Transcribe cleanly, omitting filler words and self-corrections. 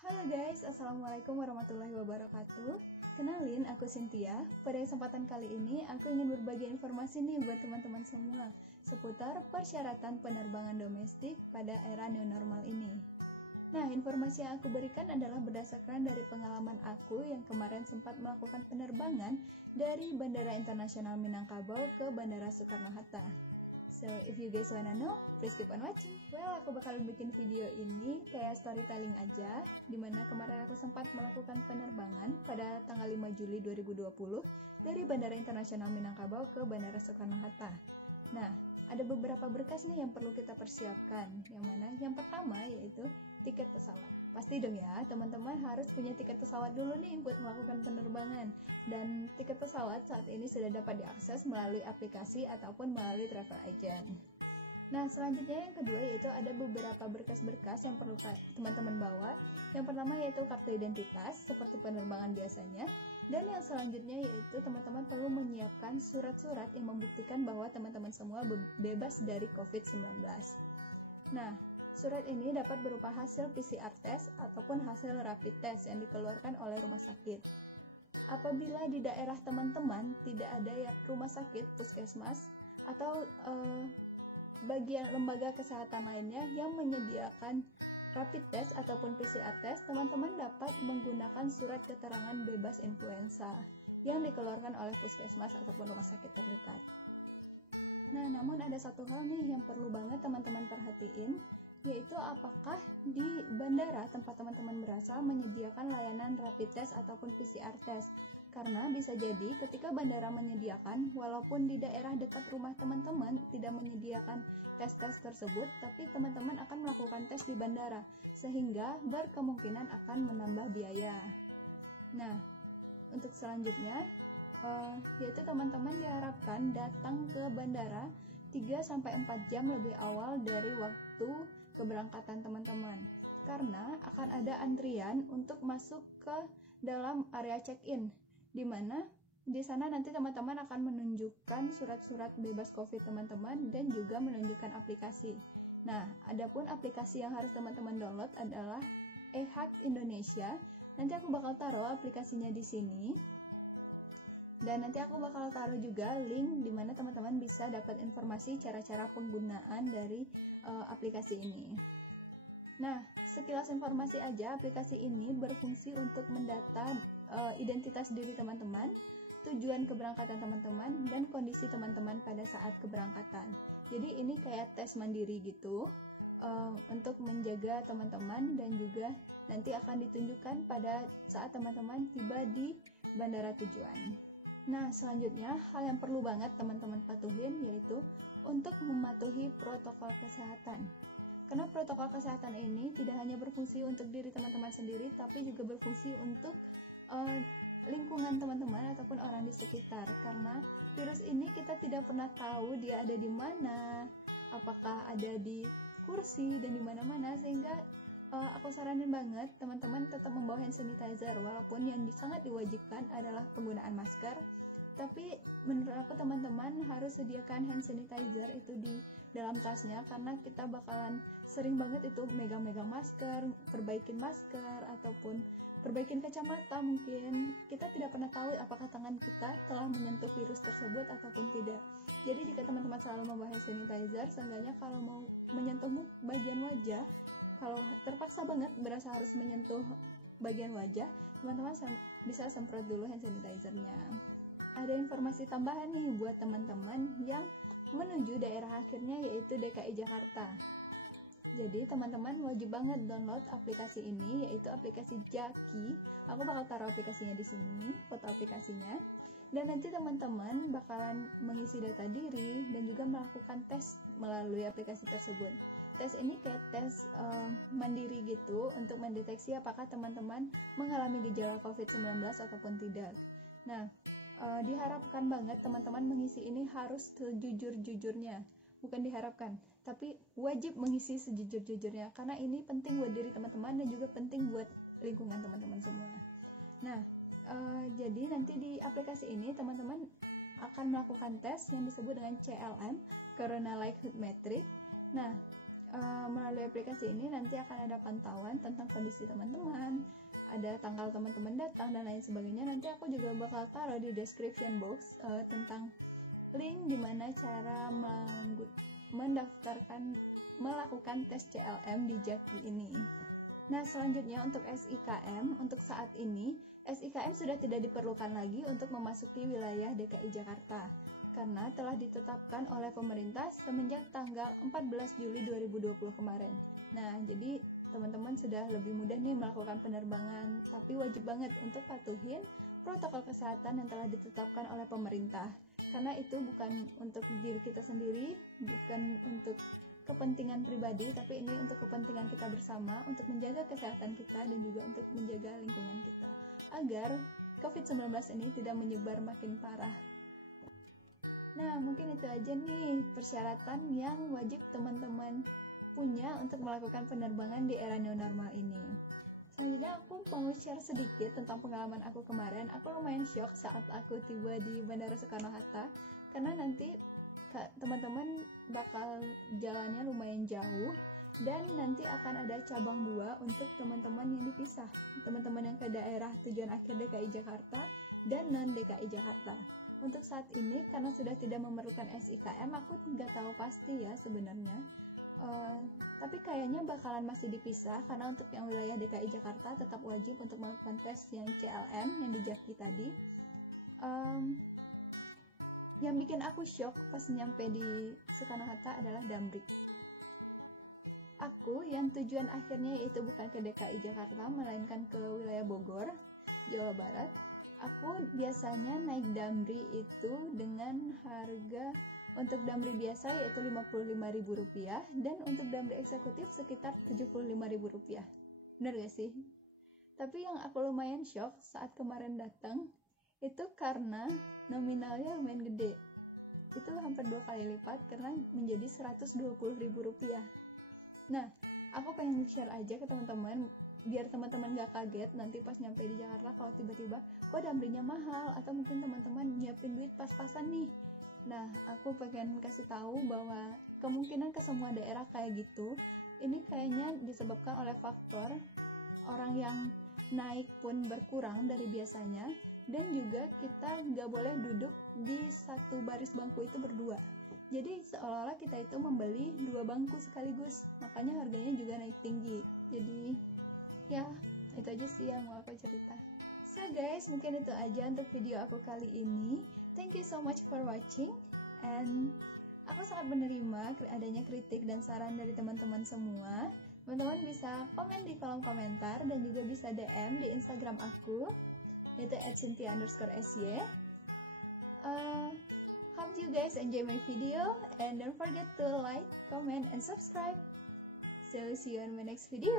Halo guys, Assalamualaikum warahmatullahi wabarakatuh. Kenalin, aku Cynthia. Pada kesempatan kali ini, aku ingin berbagi informasi nih buat teman-teman semua seputar persyaratan penerbangan domestik pada era new normal ini. Nah, informasi yang aku berikan adalah berdasarkan dari pengalaman aku yang kemarin sempat melakukan penerbangan dari Bandara Internasional Minangkabau ke Bandara Soekarno-Hatta. So, if you guys wanna know, please keep on watching. Well, aku bakal bikin video ini kayak storytelling aja, dimana kemarin aku sempat melakukan penerbangan pada tanggal 5 Juli 2020 dari Bandara Internasional Minangkabau ke Bandara Soekarno-Hatta. Nah, ada beberapa berkas nih yang perlu kita persiapkan, yang mana yang pertama yaitu tiket pesawat. Pasti dong ya, teman-teman harus punya tiket pesawat dulu nih buat melakukan penerbangan. Dan tiket pesawat saat ini sudah dapat diakses melalui aplikasi ataupun melalui travel agent. Nah, selanjutnya yang kedua yaitu ada beberapa berkas-berkas yang perlu teman-teman bawa. Yang pertama yaitu kartu identitas, seperti penerbangan biasanya. Dan yang selanjutnya yaitu teman-teman perlu menyiapkan surat-surat yang membuktikan bahwa teman-teman semua bebas dari COVID-19. Nah, surat ini dapat berupa hasil PCR test ataupun hasil rapid test yang dikeluarkan oleh rumah sakit. Apabila di daerah teman-teman tidak ada rumah sakit, puskesmas, atau bagian lembaga kesehatan lainnya yang menyediakan rapid test ataupun PCR test, teman-teman dapat menggunakan surat keterangan bebas influenza yang dikeluarkan oleh puskesmas ataupun rumah sakit terdekat. Nah, namun ada satu hal nih yang perlu banget teman-teman perhatiin, yaitu apakah di bandara tempat teman-teman berasal menyediakan layanan rapid test ataupun PCR test. Karena bisa jadi ketika bandara menyediakan, walaupun di daerah dekat rumah teman-teman tidak menyediakan tes-tes tersebut, tapi teman-teman akan melakukan tes di bandara, sehingga berkemungkinan akan menambah biaya. Nah, untuk selanjutnya, yaitu teman-teman diharapkan datang ke bandara 3-4 jam lebih awal dari waktu keberangkatan teman-teman, karena akan ada antrian untuk masuk ke dalam area check-in, di mana di sana nanti teman-teman akan menunjukkan surat-surat bebas COVID teman-teman dan juga menunjukkan aplikasi. Nah, adapun aplikasi yang harus teman-teman download adalah eHAG Indonesia. Nanti aku bakal taruh aplikasinya di sini. Dan nanti aku bakal taruh juga link di mana teman-teman bisa dapat informasi cara-cara penggunaan dari aplikasi ini. Nah, sekilas informasi aja, aplikasi ini berfungsi untuk mendata identitas diri teman-teman, tujuan keberangkatan teman-teman, dan kondisi teman-teman pada saat keberangkatan. Jadi ini kayak tes mandiri gitu, untuk menjaga teman-teman dan juga nanti akan ditunjukkan pada saat teman-teman tiba di bandara tujuan. Nah, selanjutnya hal yang perlu banget teman-teman patuhin yaitu untuk mematuhi protokol kesehatan. Karena protokol kesehatan ini tidak hanya berfungsi untuk diri teman-teman sendiri, tapi juga berfungsi untuk lingkungan teman-teman ataupun orang di sekitar. Karena virus ini kita tidak pernah tahu dia ada di mana, apakah ada di kursi dan di mana-mana, sehingga aku saranin banget teman-teman tetap membawa hand sanitizer, walaupun yang sangat diwajibkan adalah penggunaan masker. Tapi menurut aku teman-teman harus sediakan hand sanitizer itu di dalam tasnya, karena kita bakalan sering banget itu megang-megang masker, perbaikin masker, ataupun perbaikin kacamata. Mungkin kita tidak pernah tahu apakah tangan kita telah menyentuh virus tersebut ataupun tidak. Jadi jika teman-teman selalu membawa hand sanitizer, seenggaknya kalau mau menyentuh bagian wajah, kalau terpaksa banget berasa harus menyentuh bagian wajah, teman-teman bisa semprot dulu hand sanitizer-nya. Ada informasi tambahan nih buat teman-teman yang menuju daerah akhirnya yaitu DKI Jakarta. Jadi teman-teman wajib banget download aplikasi ini, yaitu aplikasi Jaki. Aku bakal taruh aplikasinya di sini, foto aplikasinya. Dan nanti teman-teman bakalan mengisi data diri dan juga melakukan tes melalui aplikasi tersebut. Tes ini kayak tes mandiri gitu untuk mendeteksi apakah teman-teman mengalami gejala COVID-19 ataupun tidak. Nah, diharapkan banget teman-teman mengisi ini harus sejujur-jujurnya. Bukan diharapkan, tapi wajib mengisi sejujur-jujurnya, karena ini penting buat diri teman-teman dan juga penting buat lingkungan teman-teman semua. Nah, jadi nanti di aplikasi ini teman-teman akan melakukan tes yang disebut dengan CLM, Corona Likelihood Metric. Nah, Melalui aplikasi ini nanti akan ada pantauan tentang kondisi teman-teman, ada tanggal teman-teman datang dan lain sebagainya. Nanti aku juga bakal taruh di description box tentang link dimana cara melakukan tes CLM di Jaki ini. Nah, selanjutnya untuk SIKM, untuk saat ini SIKM sudah tidak diperlukan lagi untuk memasuki wilayah DKI Jakarta karena telah ditetapkan oleh pemerintah semenjak tanggal 14 Juli 2020 kemarin. Nah, jadi teman-teman sudah lebih mudah nih melakukan penerbangan, tapi wajib banget untuk patuhin protokol kesehatan yang telah ditetapkan oleh pemerintah. Karena itu bukan untuk diri kita sendiri, bukan untuk kepentingan pribadi, tapi ini untuk kepentingan kita bersama, untuk menjaga kesehatan kita dan juga untuk menjaga lingkungan kita, agar COVID-19 ini tidak menyebar makin parah. Nah, mungkin itu aja nih persyaratan yang wajib teman-teman punya untuk melakukan penerbangan di era new normal ini. Selanjutnya aku mau share sedikit tentang pengalaman aku kemarin. Aku lumayan shock saat aku tiba di Bandara Soekarno-Hatta, karena nanti teman-teman bakal jalannya lumayan jauh dan nanti akan ada cabang 2 untuk teman-teman yang dipisah, teman-teman yang ke daerah tujuan akhir DKI Jakarta dan non DKI Jakarta. Untuk saat ini karena sudah tidak memerlukan SIKM, aku nggak tahu pasti ya sebenarnya, tapi kayaknya bakalan masih dipisah karena untuk yang wilayah DKI Jakarta tetap wajib untuk melakukan tes yang CLM yang di Jaki tadi. Yang bikin aku shock pas nyampe di Soekarno-Hatta adalah Damri. Aku yang tujuan akhirnya yaitu bukan ke DKI Jakarta, melainkan ke wilayah Bogor, Jawa Barat. Aku biasanya naik Damri itu dengan harga untuk Damri biasa yaitu Rp55.000 dan untuk Damri eksekutif sekitar Rp75.000. Bener gak sih? Tapi yang aku lumayan shock saat kemarin datang itu karena nominalnya lumayan gede. Itu hampir 2 kali lipat karena menjadi Rp120.000. Nah, aku pengen share aja ke teman-teman biar teman-teman gak kaget nanti pas nyampe di Jakarta kalau tiba-tiba kok Damrinya mahal, atau mungkin teman-teman nyiapin duit pas-pasan nih. Nah, aku pengen kasih tahu bahwa kemungkinan ke semua daerah kayak gitu ini kayaknya disebabkan oleh faktor orang yang naik pun berkurang dari biasanya, dan juga kita nggak boleh duduk di satu baris bangku itu berdua. Jadi seolah-olah kita itu membeli 2 bangku sekaligus, makanya harganya juga naik tinggi. Jadi ya itu aja sih yang mau aku cerita. So guys, mungkin itu aja untuk video aku kali ini. Thank you so much for watching, and aku sangat menerima adanya kritik dan saran dari teman-teman semua. Teman-teman bisa komen di kolom komentar dan juga bisa DM di Instagram aku, yaitu @cynthia_sy. Hope you guys enjoy my video, and don't forget to like, comment, and subscribe. So see you on my next video.